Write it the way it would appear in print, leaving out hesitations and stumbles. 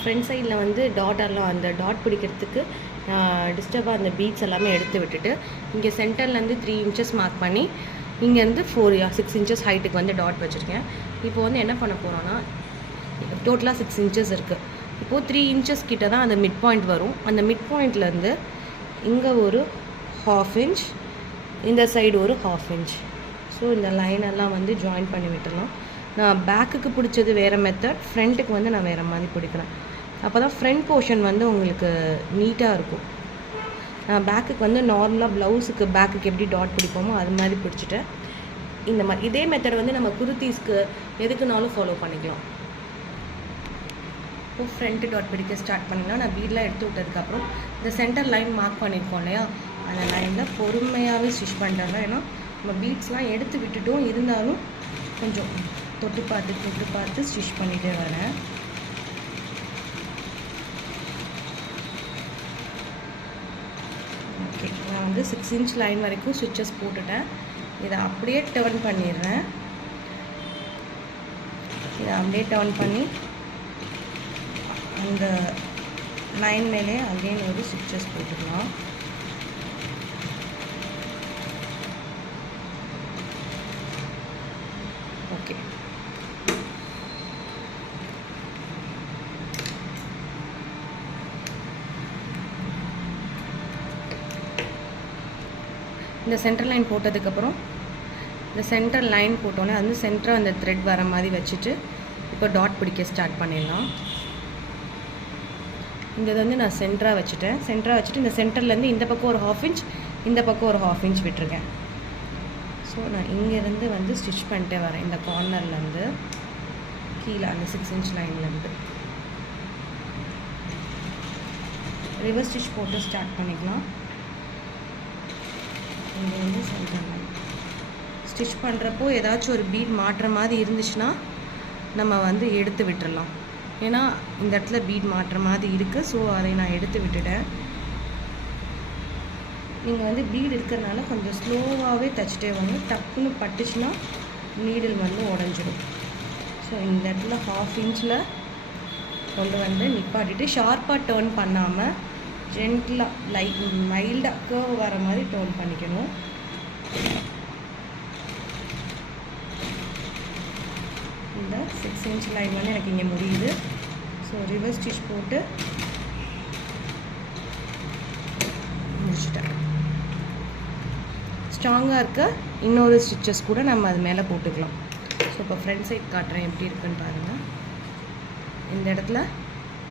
Front சைடில் வந்து டாட்டெல்லாம் அந்த டாட் பிடிக்கிறதுக்கு டிஸ்டர்பாக அந்த பீட்ஸ் எல்லாமே எடுத்து விட்டுட்டு இங்கே சென்டர்லேருந்து 3 inches மார்க் பண்ணி இங்கேருந்து 6 inches ஹைட்டுக்கு வந்து டாட் வச்சுருக்கேன். இப்போ வந்து என்ன பண்ண போகிறோன்னா, டோட்டலாக 6 inches இருக்குது. இப்போது 3 inches கிட்ட தான் அந்த மிட் பாயிண்ட் வரும். அந்த மிட் பாயிண்ட்லேருந்து இங்கே ஒரு 1/2 inch, இந்த சைடு ஒரு 1/2 inch. ஸோ இந்த லைனெல்லாம் வந்து ஜாயின் பண்ணி விட்டுடலாம். நான் பேக்குக்கு பிடிச்சது வேறு மெத்தட், ஃப்ரண்ட்டுக்கு வந்து நான் வேறு மாதிரி பிடிக்கிறேன். அப்போ தான் ஃப்ரண்ட் போர்ஷன் வந்து உங்களுக்கு நீட்டாக இருக்கும். நான் பேக்குக்கு வந்து நார்மலாக ப்ளவுஸுக்கு பேக்குக்கு எப்படி டாட் பிடிப்போமோ அது மாதிரி பிடிச்சிட்டேன். இந்த மாதிரி இதே மெத்தட் வந்து நம்ம குர்த்தீஸ்க்கு எதுக்குனாலும் ஃபாலோ பண்ணிக்கலாம். இப்போ ஃப்ரண்ட்டு டாட் பிடிக்க ஸ்டார்ட் பண்ணிங்கன்னா நான் பீட்லாம் எடுத்து விட்டதுக்கப்புறம் இந்த சென்டர் லைன் மார்க் பண்ணியிருக்கோம் இல்லையா, அந்த லைனில் பொறுமையாகவே ஸ்டிச் பண்ணுறாங்க. ஏன்னா நம்ம பீட்ஸ்லாம் எடுத்து விட்டுட்டோம், இருந்தாலும் கொஞ்சம் தொட்டு பார்த்து ஸ்டிச் பண்ணிகிட்டே வரேன். ஓகே, நான் வந்து 6 inch லைன் வரைக்கும் ஸ்டிச்சஸ் போட்டுட்டேன். இதை அப்படியே டர்ன் பண்ணிடுறேன். இதை அப்படியே டர்ன் பண்ணி அந்த லைன் மேலே அகைன் ஒரு ஸ்டிச்சஸ் போட்டுக்கலாம். ஓகே, இந்த சென்டர் லைன் போட்டதுக்கப்புறம் இந்த சென்டர் லைன் போட்டோன்னே அது வந்து சென்டராக அந்த த்ரெட் வர மாதிரி வச்சுட்டு இப்போ டாட் பிடிக்க ஸ்டார்ட் பண்ணிடலாம். இந்த வந்து நான் சென்டராக வச்சுட்டு இந்த சென்டர்லேருந்து இந்த பக்கம் ஒரு 1/2 inch, இந்த பக்கம் ஒரு 1/2 inch விட்டுருக்கேன். ஸோ நான் இங்கேருந்து வந்து ஸ்டிச் பண்ணிட்டே வரேன். இந்த கார்னர்லேருந்து கீழே அந்த 6 inch லைன்லேருந்து ரிவர்ஸ் ஸ்டிச் போட்டு ஸ்டார்ட் பண்ணிக்கலாம். இங்கே வந்து சென்டர் லைன் ஸ்டிச் பண்ணுறப்போ ஏதாச்சும் ஒரு பீட் மாட்டுற மாதிரி இருந்துச்சுன்னா நம்ம வந்து எடுத்து விட்டுடலாம். ஏன்னா இந்த இடத்துல பீட் மாட்டுற மாதிரி இருக்குது, ஸோ அதை நான் எடுத்து விட்டுட்டேன். நீங்கள் வந்து பீட் இருக்கிறதுனால கொஞ்சம் ஸ்லோவாகவே தைச்சிட்டே வந்து டக்குன்னு பட்டுச்சுன்னா நீடில் வந்து உடஞ்சிடும். ஸோ இந்த இடத்துல 1/2 inchல கொண்டு வந்து நிப்பாட்டிட்டு ஷார்ப்பாக டேர்ன் பண்ணாமல் ஜென்டிலாக மைல்டாக கர்வ் வர மாதிரி டோன் பண்ணிக்கணும். இந்த 6 inch லைன் வந்து எனக்கு இங்கே முடியுது. ஸோ ரிவர்ஸ் ஸ்டிச் போட்டு முடிச்சிட்டேன். ஸ்ட்ராங்காக இருக்க இன்னொரு ஸ்டிச்சஸ் கூட நம்ம அது மேலே போட்டுக்கலாம். ஸோ இப்போ ஃப்ரண்ட் சைட் காட்டுறேன் எப்படி இருக்குன்னு பாருங்கள். இந்த இடத்துல